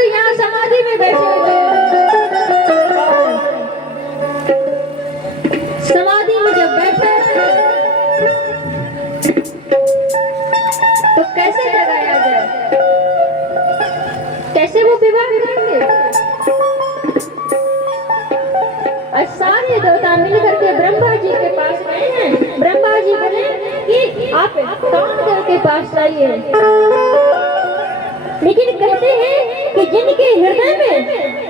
तो यहाँ समाधि में बैठे हुए हैं। समाधि में जब बैठे तो कैसे लगाया जाए, कैसे वो विवाह करेंगे? और सारे देवता मिल करके ब्रह्मा जी के पास गए हैं। ब्रह्मा जी बोले कि आप कामदेव के पास जाइए, लेकिन कहते हैं कि जिनके हृदय में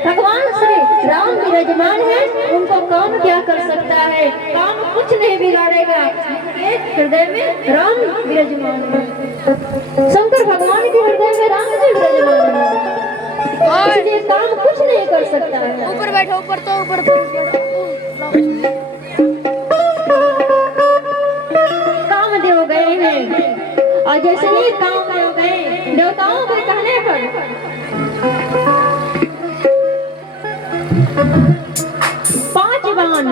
भगवान श्री राम विराजमान है उनको काम क्या कर सकता है, काम कुछ नहीं बिगाड़ेगा। जिनके हृदय में राम विराजमान है, शंकर भगवान के हृदय में राम जी विराजमान है, इसलिए काम कुछ नहीं कर सकता है। ऊपर बैठो, ऊपर तो ऊपर कामदेव गए हैं और जैसे ही कामदेव गए देवताओं के कहने पर 5 बाण,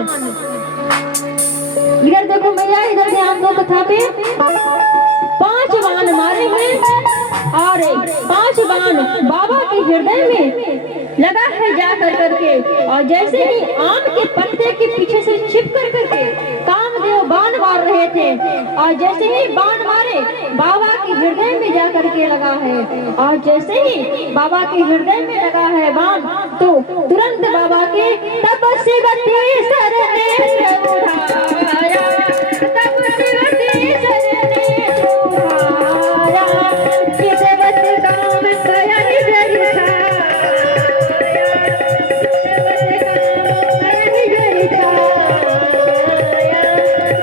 इधर देखो मैया, इधर ध्यान दो कथा पे, 5 बाण मारे हैं और 5 बाण बाबा के हृदय में लगा है जा करके। और जैसे ही आम के पत्ते के पीछे से छिप करके कामदेव बाण मार रहे थे और जैसे ही बाण मारे बाबा के हृदय में जा करके लगा है। और जैसे ही बाबा के हृदय में लगा है बाण तो तुरंत बाबा के तब शिवती सरने उठाया, तब शिवती सरने उठाया, चितवत काम कया निजर छाया,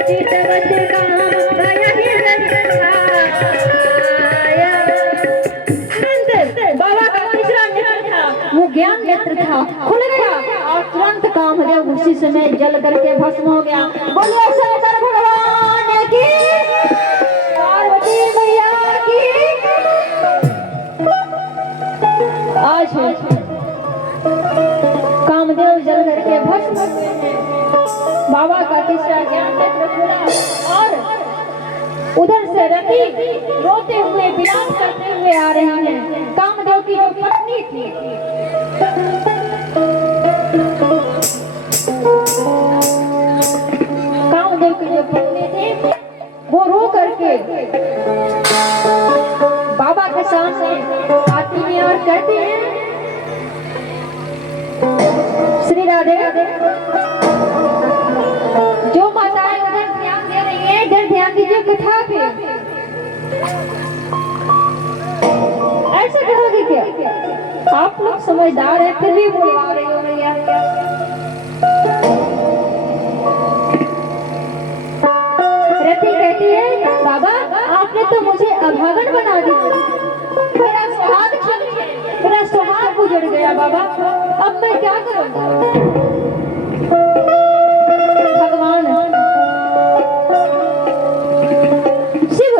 चितवत काम कया निजर छाया। तुरंत बाबा का तीसरा नेत्र था, वो ज्ञान नेत्र था, खुल गया और तुरंत कामदेव उसी समय जल करके भस्म हो गया। बोलिए शंकर भगवान की, पार्वती मैया की। आज कामदेव जल करके भस्म हुए हैं, बाबा का तीसरा ज्ञान नेत्र खुला और उधर से रति रोते हुए विलाप करते हुए आ रही है। कामदेव की जो पत्नी थी कामदेव की जो पत्नी थी वो रो करके बाबा के सामने आती है और कहती है, श्री राधे, जो माताएं उधर ध्यान दे रही है इधर ध्यान दीजिए कथा पे। ऐसे कहोगे क्या? आप लोग समझदार है फिर भी बुलवा रही हो भैया। रति कहती है, बाबा आपने तो मुझे अभागन बना दिया, मेरा सुहाग छीन गया, मेरा सुहाग उजड़ गया बाबा, अब मैं क्या करूं? भगवान शिव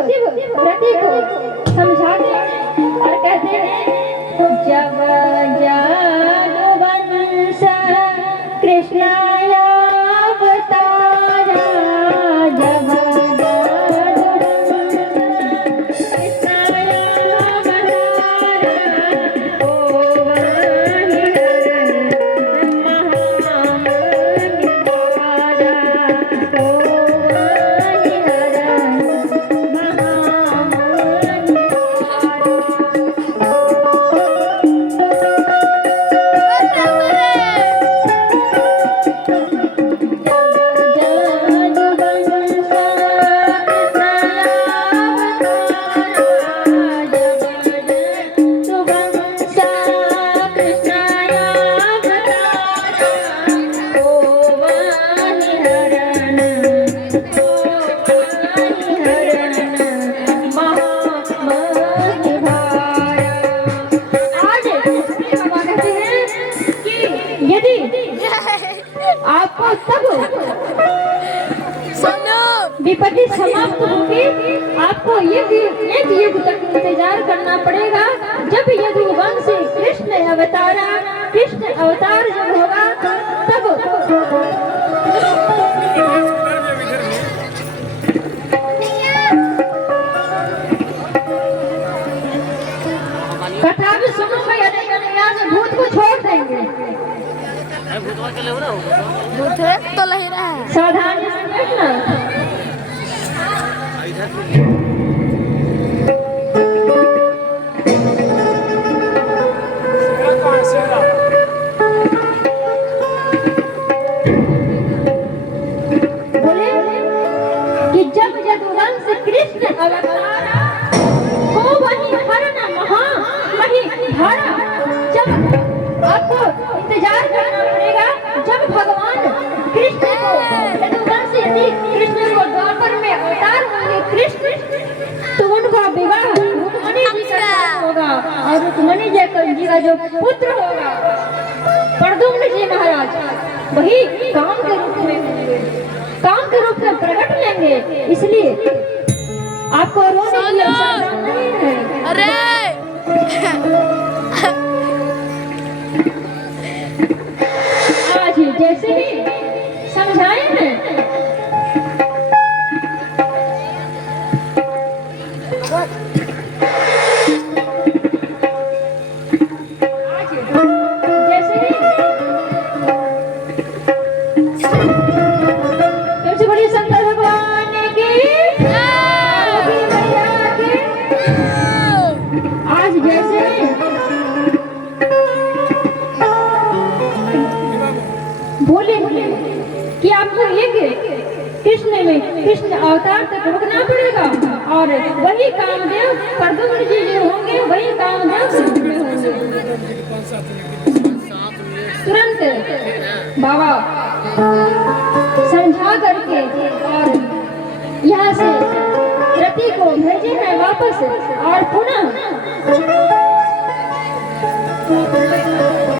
रति को समझाते हैं और कहते हैं, जब जानुवंश कृष्णाया अवतारा, जब आपको तब विपत्ति समाप्त होगी, आपको एक युग तक इंतजार करना पड़ेगा। जब यदुवंश कृष्ण अवतार जब होगा तब कथा भी सुनो भैया, भूत को छोड़ देंगे। भूत तो लग रहा है। सावधानी से बैठना। बोले कि जब यदुवंश कृष्ण अवतारा हो वही हरण महा वही धारा। जब आपको इंतजार करना पड़ेगा जब भगवान कृष्ण को यदुवंश यदि कृष्ण को द्वापर में अवतार होंगे कृष्ण तो उनका विवाह रुक्मणी जी के साथ होगा और रुक्मणी जी का जो पुत्र होगा प्रद्युम्न जी महाराज वही काम के रूप में होंगे, काम के रूप में प्रकट लेंगे। इसलिए आपको रोने की आवश्यकता नहीं है। अरे आज जैसे ही समझाए हैं कि आपको एक कृष्ण अवतार तक रुकना पड़ेगा और वही कामदेव प्रद्युम्न जी जो होंगे वही कामदेव होंगे। तुरंत बाबा समझा करके और यहाँ से रति को भेजे हैं वापस और पुनः